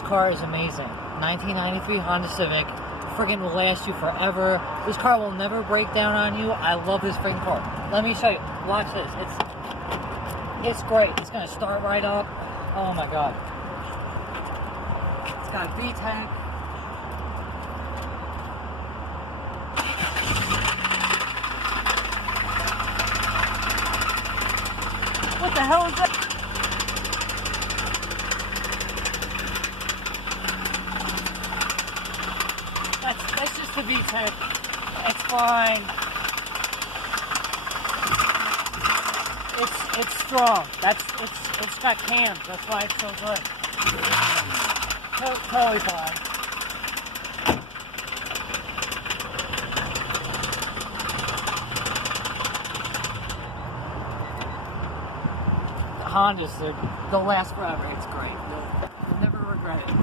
This car is amazing. 1993 Honda Civic. Friggin' will last you forever. This car will never break down on you. I love this friggin' car. Let me show you. Watch this. It's great. It's gonna start right up. Oh my god. It's got a VTEC. What the hell is that? That's just the VTEC. It's fine. It's strong. It's got cams. That's why it's so good. Totally fine. Hondas, they'll last forever. It's great. You'll never regret it.